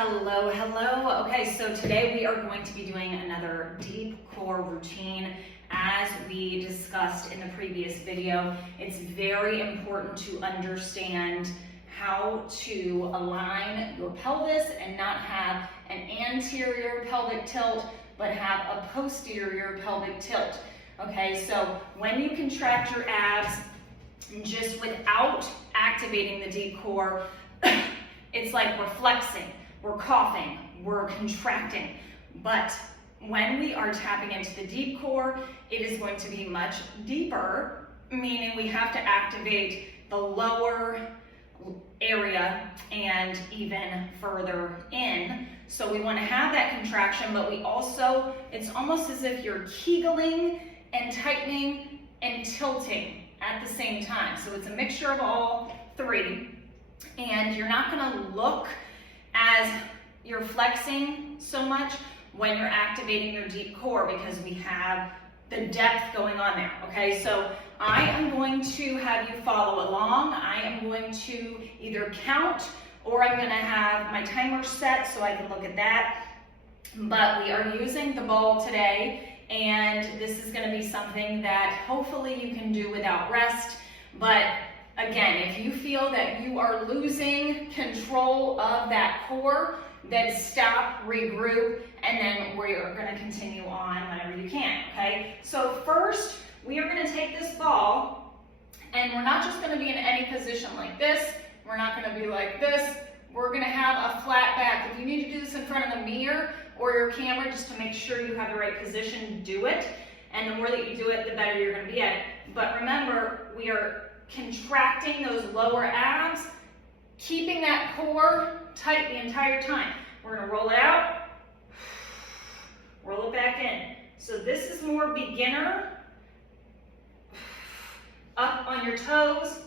Hello, hello. Okay, so today we are going to be doing another deep core routine. As we discussed in the previous video, it's very important to understand how to align your pelvis and not have an anterior pelvic tilt, but have a posterior pelvic tilt. Okay, so when you contract your abs, just without activating the deep core, it's like we're flexing, we're coughing, we're contracting. But when we are tapping into the deep core, it is going to be much deeper, meaning we have to activate the lower area and even further in. So we want to have that contraction, but we also, it's almost as if you're kegling and tightening and tilting at the same time. So it's a mixture of all three. And you're not going to look as you're flexing so much when you're activating your deep core, because we have the depth going on there. Okay, so I am going to have you follow along. I am going to either count or I'm going to have my timer set so I can look at that. But we are using the ball today, and this is going to be something that hopefully you can do without rest. But again, if you feel that you are losing control of that core, then stop, regroup, and then we're going to continue on whenever you can, okay? So first, we are going to take this ball, and we're not just going to be in any position like this. We're not going to be like this. We're going to have a flat back. If you need to do this in front of the mirror or your camera just to make sure you have the right position, do it. And the more that you do it, the better you're going to be at it. But remember, we are contracting those lower abs, keeping that core tight the entire time. We're going to roll it out, roll it back in. So this is more beginner, up on your toes,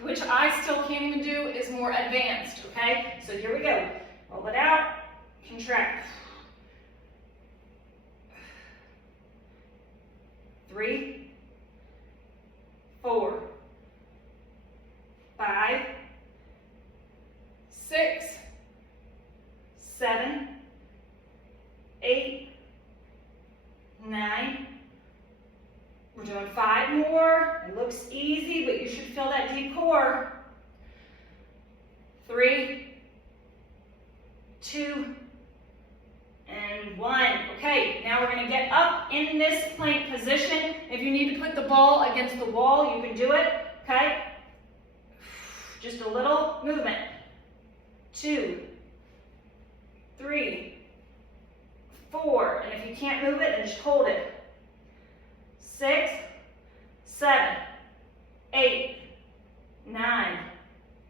which I still can't even do, is more advanced, okay? So here we go. Roll it out, contract. 3, 4, 5, 6, 7, 8, 9. We're doing 5 more. It looks easy, but you should feel that deep core. 3, 2, and 1. Okay, now we're going to get up in this plank position. If you need to put the ball against the wall, you can do it. Okay? Just a little movement. 2, 3, 4. And if you can't move it, then just hold it. 6, 7, 8, 9,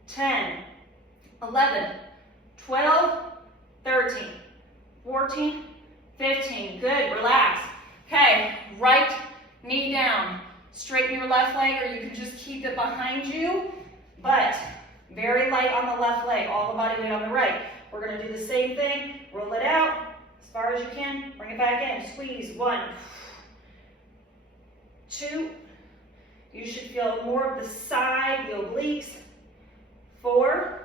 10, 11, 12, 13, 14, 15. Good, relax. Okay, right knee down. Straighten your left leg, or you can just keep it behind you, but very light on the left leg, all the body weight on the right. We're going to do the same thing. Roll it out as far as you can. Bring it back in. Squeeze. 1, 2. You should feel more of the side, the obliques. 4,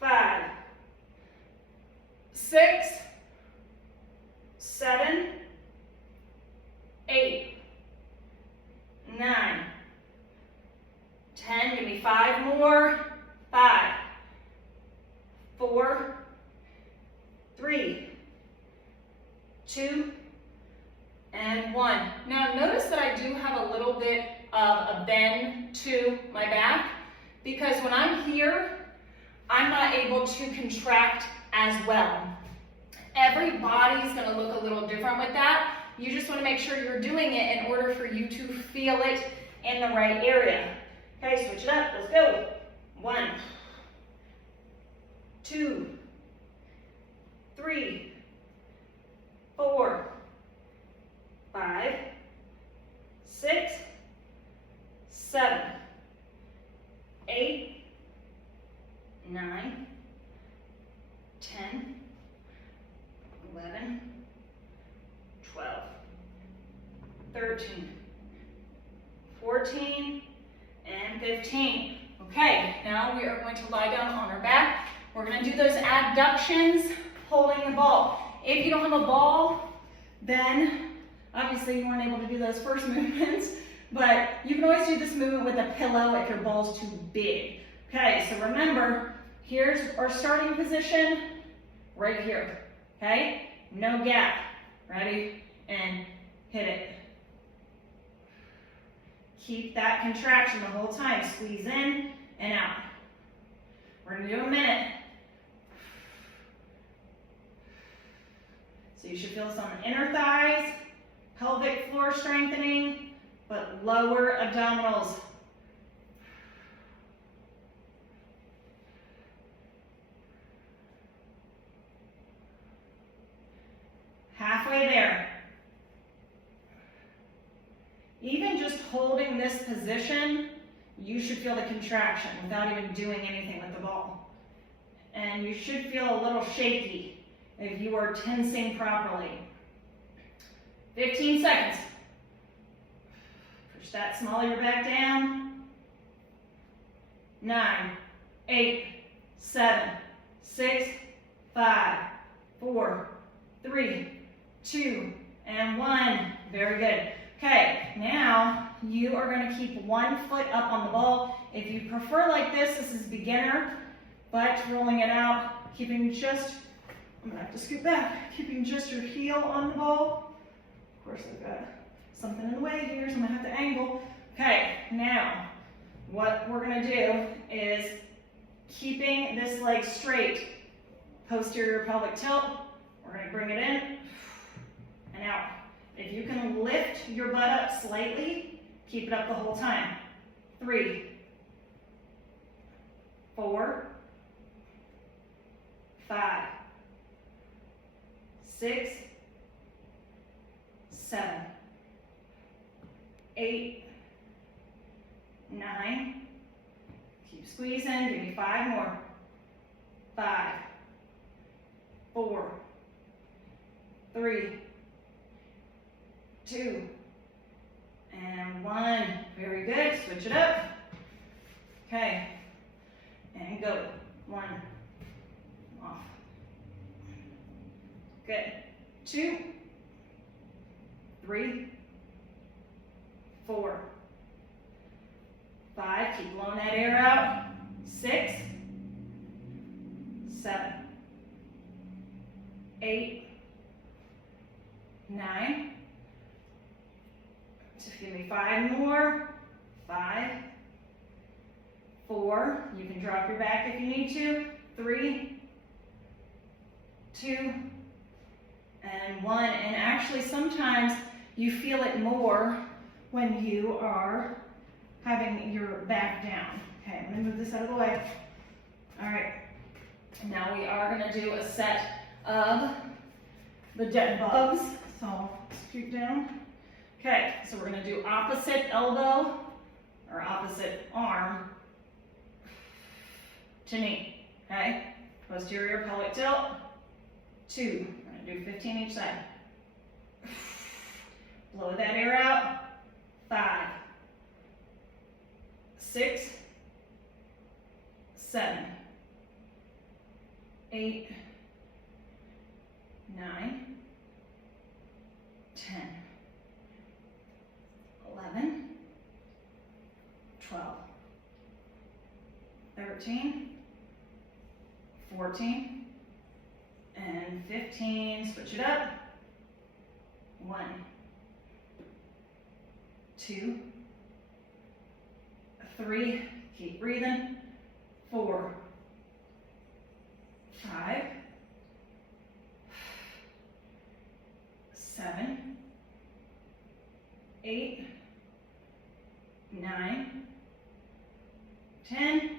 5, 6, 7, 8, 9, 10. Give me 5 more. 5, 4, 3, 2, and 1. Now notice that I do have a little bit of a bend to my back, because when I'm here, I'm not able to contract as well. Every body is going to look a little different with that. You just want to make sure you're doing it in order for you to feel it in the right area. Okay, switch it up. Let's go. 1, 2, 3, 4, 5, 6, 7, 8, 9, 10, 11, 12, 13, 14, and 15. Okay, now we are going to lie down on our back. We're gonna do those abductions, holding the ball. If you don't have a ball, then obviously you weren't able to do those first movements, but you can always do this movement with a pillow if your ball's too big. Okay, so remember, here's our starting position, right here, okay? No gap. Ready? And hit it. Keep that contraction the whole time. Squeeze in and out. We're gonna do a minute. So you should feel some inner thighs, pelvic floor strengthening, but lower abdominals. Halfway there. Even just holding this position, you should feel the contraction without even doing anything with the ball. And you should feel a little shaky if you are tensing properly. 15 seconds. Push that small of your back down. 9, 8, 7, 6, 5, 4, 3, 2, and 1. Very good. Okay, now you are going to keep one foot up on the ball. If you prefer like this is beginner, but rolling it out, keeping just, I'm going to have to scoot back, keeping just your heel on the ball. Of course, I've got something in the way here, so I'm going to have to angle. Okay, now what we're going to do is keeping this leg straight, posterior pelvic tilt. We're going to bring it in and out. If you can lift your butt up slightly, keep it up the whole time. 3, 4, 5, 6, 7, 8, 9. Keep squeezing. Give me 5 more. 5, 4, 3, 2, and 1. Very good. Switch it up. Okay. And go. 1. Off. Good. 2, 3, 4, 5. Keep blowing that air out. 6, 7, 8, 9. Just give me 5 more. 5, 4. You can drop your back if you need to. 3, 2, and 1. And actually, sometimes you feel it more when you are having your back down. Okay, I'm going to move this out of the way. All right. Now we are going to do a set of the dead bugs. So scoot down. Okay, so we're going to do opposite elbow or opposite arm to knee. Okay, posterior pelvic tilt. 2. I'm going to do 15 each side. Blow that air out. 5, 6, 7, 8, 9, 10, 11, 12, 13, 14, and 15. Switch it up. 1, 2, 3, keep breathing. 4, 5, 7, 8, 9, 10,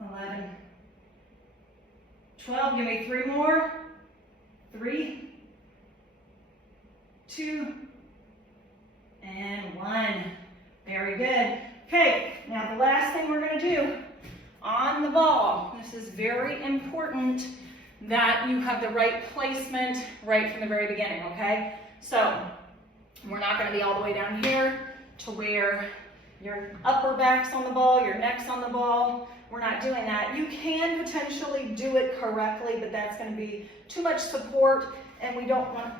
11, 12. Give me 3 more. 3, 2, and 1. Very good. Okay, now the last thing we're going to do on the ball, this is very important that you have the right placement right from the very beginning, okay? So we're not going to be all the way down here to where your upper back's on the ball, your neck's on the ball. we're not doing that. You can potentially do it correctly, but that's going to be too much support, and we don't want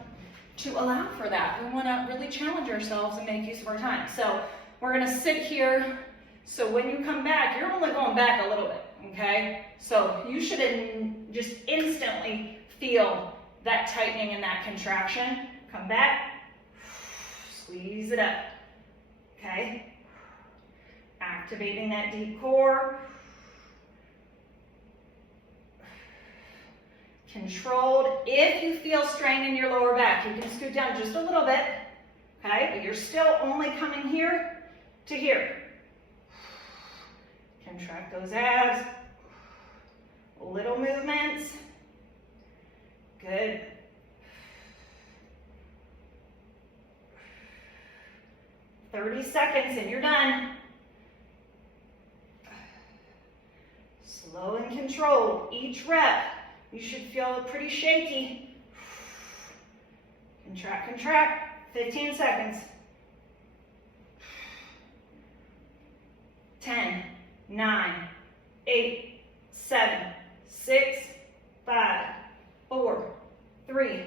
to allow for that. We want to really challenge ourselves and make use of our time. So we're going to sit here. So when you come back, you're only going back a little bit, okay? So you should just instantly feel that tightening and that contraction. Come back, squeeze it up, okay? Activating that deep core. Controlled. If you feel strain in your lower back, you can scoot down just a little bit, okay? But you're still only coming here to here. Contract those abs. Little movements. Good. "30 seconds and you're done. Slow and controlled. Each rep, you should feel pretty shaky. Contract, contract. 15 seconds. 10, 9, 8, 7, 6, 5, 4, 3,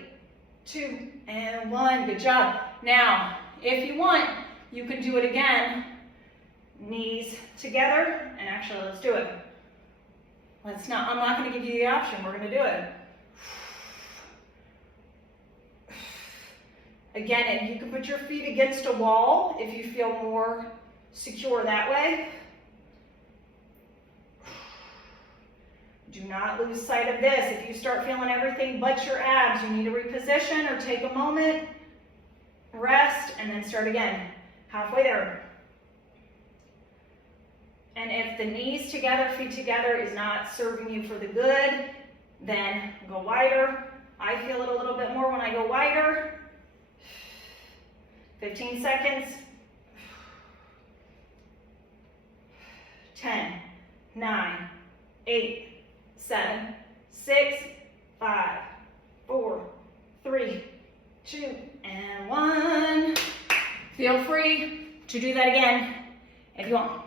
2, and 1. Good job. Now, if you want, you can do it again. Knees together, and actually, let's do it. I'm not going to give you the option. We're going to do it. Again, and you can put your feet against a wall if you feel more secure that way. Do not lose sight of this. If you start feeling everything but your abs, you need to reposition or take a moment, rest, and then start again. Halfway there. And if the knees together, feet together is not serving you for the good, then go wider. I feel it a little bit more when I go wider. 15 seconds. 10, 9, 8, 7, 6, 5, 4, 3, 2, and 1. Feel free to do that again if you want.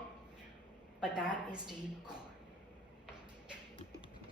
But that is deep core.